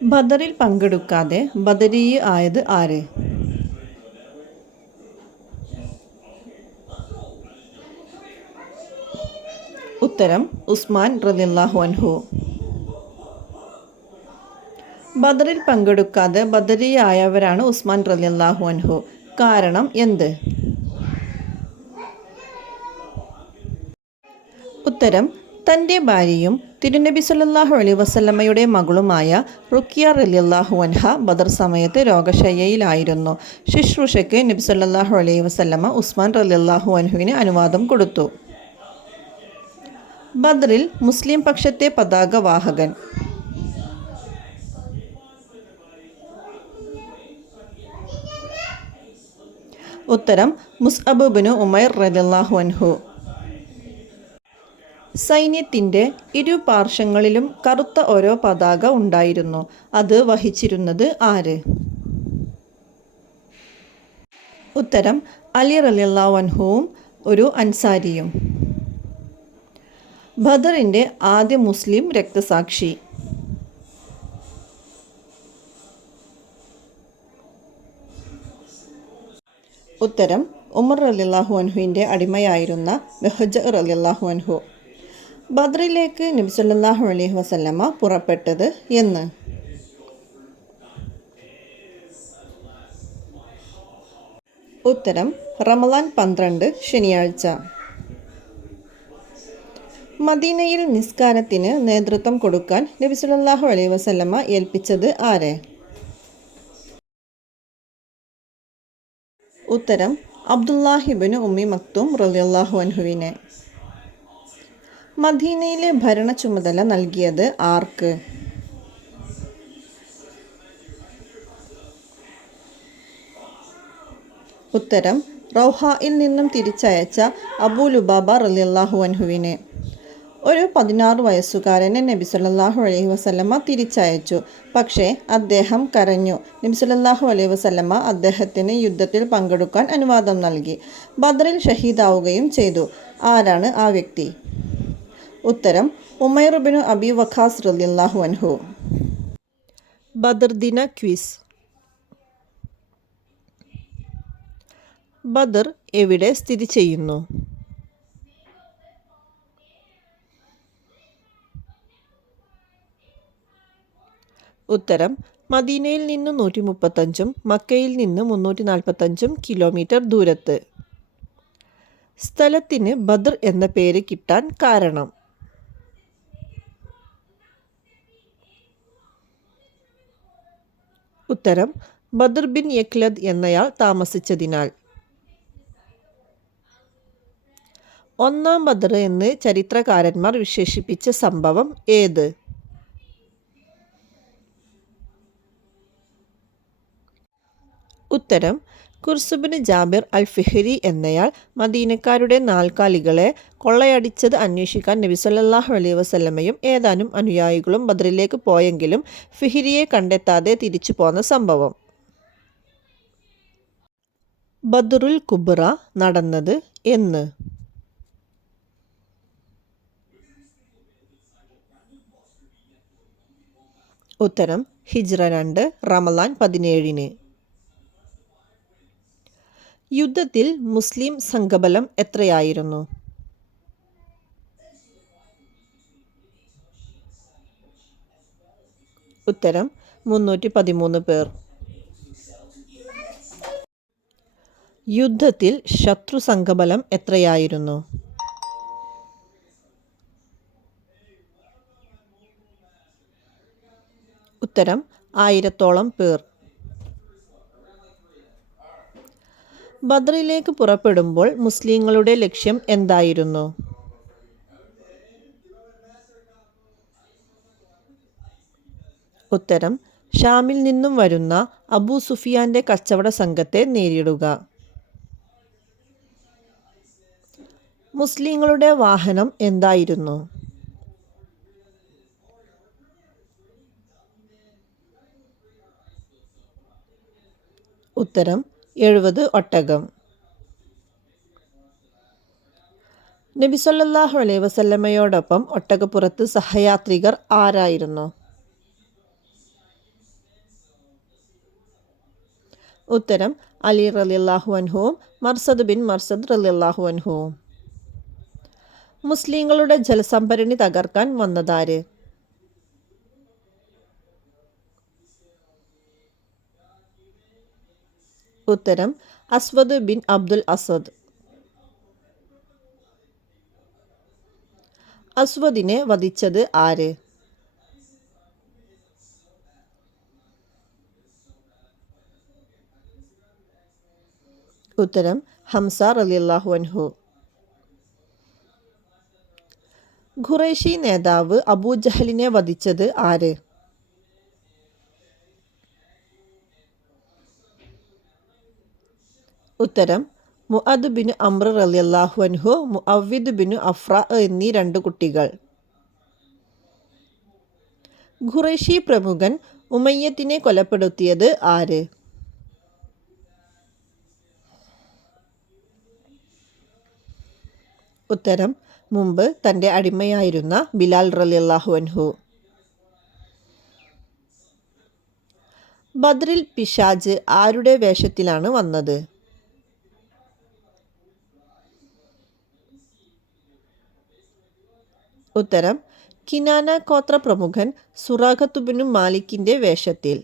ബദറിൽ പങ്കെടുക്കാതെ ബദരീ ആയത് ആര്? ഉത്തരം ഉസ്മാൻ റളിയല്ലാഹു അൻഹു. ബദറിൽ പങ്കെടുക്കാതെ ബദരീ ആയവരാണ് ഉസ്മാൻ റളിയല്ലാഹു അൻഹു. കാരണം എന്ത്? ഉത്തരം തൻ്റെ ഭാര്യയും തിരുനബി സല്ലല്ലാഹു അലൈഹി വസല്ലമയുടെ മകളുമായ റുഖിയ റളിയല്ലാഹു അൻഹ ബദർ സമയത്ത് രോഗശയ്യയിലായിരുന്നു. ശുശ്രൂഷയ്ക്ക് നബി സല്ലല്ലാഹു അലൈഹി വസല്ലമ ഉസ്മാൻ റളിയല്ലാഹു അൻഹുവിന് അനുവാദം കൊടുത്തു. ബദറിൽ മുസ്ലിം പക്ഷത്തെ പതാകവാഹകൻ? ഉത്തരം മുസ്അബ് ഇബ്നു ഉമൈർ റളിയല്ലാഹു അൻഹു. സൈന്യത്തിൻ്റെ ഇരുപാർശ്വങ്ങളിലും കറുത്ത ഓരോ പതാക ഉണ്ടായിരുന്നു. അത് വഹിച്ചിരുന്നത് ആര്? ഉത്തരം അലി റളിയല്ലാഹു അൻഹുവും ഒരു അൻസാരിയും. ബദറിൻ്റെ ആദ്യ മുസ്ലിം രക്തസാക്ഷി? ഉത്തരം ഉമർ റളിയല്ലാഹു അൻഹുവിൻ്റെ അടിമയായിരുന്ന മെഹ്ജ റളിയല്ലാഹു അൻഹു. ബദറിലേക്ക് നബി സല്ലല്ലാഹു അലൈഹി വസല്ലമ പുറപ്പെട്ടത് എന്ന്? ഉത്തരം റമളാൻ 12 ശനിയാഴ്ച. മദീനയിൽ നിസ്കാരത്തിന് നേതൃത്വം കൊടുക്കാൻ നബി സല്ലല്ലാഹു അലൈഹി വസല്ലമ ഏൽപ്പിച്ചത് ആരെ? ഉത്തരം അബ്ദുല്ലാഹി ഇബ്നു ഉമ്മി മക്തൂം റളിയല്ലാഹു അൻഹുവിനെ. മദീനയിലെ ഭരണ ചുമതല നൽകിയത് ആർക്ക്? ഉത്തരം റൗഹായിൽ നിന്നും തിരിച്ചയച്ച അബൂ ലുബാബ റളിയല്ലാഹു അൻഹുവിനെ. ഒരു 16 വയസ്സുകാരനെ നബി സല്ലല്ലാഹു അലൈഹി വസല്ലമ തിരിച്ചയച്ചു. പക്ഷേ അദ്ദേഹം കരഞ്ഞു. നബി സല്ലല്ലാഹു അലൈഹി വസല്ലമ അദ്ദേഹത്തിന് യുദ്ധത്തിൽ പങ്കെടുക്കാൻ അനുവാദം നൽകി. ബദറിൽ ഷഹീദാവുകയും ചെയ്തു. ആരാണ് ആ വ്യക്തി? ഉത്തരം ഉമൈർ ഇബ്നു അബി വഖാസ് റളിയല്ലാഹു അൻഹു. ബദർ ദിന ക്വിസ്. ബദർ എവിടെ സ്ഥിതി ചെയ്യുന്നു? ഉത്തരം മദീനയിൽ നിന്ന് 135 മക്കയിൽ നിന്ന് 345 കിലോമീറ്റർ ദൂരത്ത്. സ്ഥലത്തിന് ബദർ എന്ന പേര് കിട്ടാൻ കാരണം? ഉത്തരം ബദർ ബിൻ യക്ലദ് എന്നയാൾ താമസിച്ചതിനാൽ. ഒന്നാം ബദർ എന്ന് ചരിത്രകാരന്മാർ വിശേഷിപ്പിച്ച സംഭവം ഏത്? ഉത്തരം കുർസുബിന് ജാബിർ അൽ ഫിഹ്രി എന്നയാൾ മദീനക്കാരുടെ നാൽക്കാലികളെ കൊള്ളയടിച്ചത് അന്വേഷിക്കാൻ നബി സല്ലല്ലാഹു അലൈഹി വസല്ലമയും ഏതാനും അനുയായികളും ബദറിലേക്ക് പോയെങ്കിലും ഫിഹ്രിയെ കണ്ടെത്താതെ തിരിച്ചു പോന്ന സംഭവം. ബദറുൽ കുബ്ര നടന്നത് എന്ന്? ഉത്തരം ഹിജ്റ 2 റമളാൻ 17. യുദ്ധത്തിൽ മുസ്ലിം സംഘബലം എത്രയായിരുന്നു? ഉത്തരം 313 പേർ. യുദ്ധത്തിൽ ശത്രു സംഘബലം എത്രയായിരുന്നു? ഉത്തരം 1000-ഓളം പേർ. ബദറിലേക്ക് പുറപ്പെടുമ്പോൾ മുസ്ലിങ്ങളുടെ ലക്ഷ്യം എന്തായിരുന്നു? ഉത്തരം ഷാമിൽ നിന്നും വരുന്ന അബൂ സുഫിയാന്റെ കച്ചവട സംഘത്തെ നേരിടുക. മുസ്ലിങ്ങളുടെ വാഹനം എന്തായിരുന്നു? ഉത്തരം 70 ഒട്ടകം. നബി സല്ലല്ലാഹു അലൈഹി വസല്ലമയോടൊപ്പം ഒട്ടകപ്പുറത്ത് സഹയാത്രികർ ആരായിരുന്നു? ഉത്തരം അലി റളിയല്ലാഹു അൻഹുവും മർസദ് ബിൻ മർസദ് റളിയല്ലാഹു അൻഹുവും. മുസ്ലിങ്ങളുടെ ജലസംഭരണി തകർക്കാൻ വന്നതാര്? ഉത്തരം അസ്വദ് ബിൻ അബ്ദുൽ അസദ്. അസ്വദിനെ വധിച്ചത് ആര്? ഉത്തരം ഹംസ റളിയല്ലാഹു അൻഹു. ഖുറൈശി നേതാവ് അബൂജഹലിനെ വധിച്ചത് ആര്? ഉത്തരം മുഅദ് ബിൻ അംർ റളിയല്ലാഹു അൻഹു, മുഅവ്വിദ് ബിൻ അഫ്ര എന്നീ 2 കുട്ടികൾ. ഖുറൈശി പ്രമുഖൻ ഉമയ്യത്തിനെ കൊലപ്പെടുത്തിയത് ആര്? ഉത്തരം മുമ്പ് തൻ്റെ അടിമയായിരുന്ന ബിലാൽ റളിയല്ലാഹു അൻഹു. ബദ്രിൽ പിശാച് ആരുടെ വേഷത്തിലാണ് വന്നത്? ഉത്തരം കിനാന ഗോത്ര പ്രമുഖൻ സുറാഖത്ത് ബിൻ മാലിക്കിൻ്റെ വേഷത്തിൽ.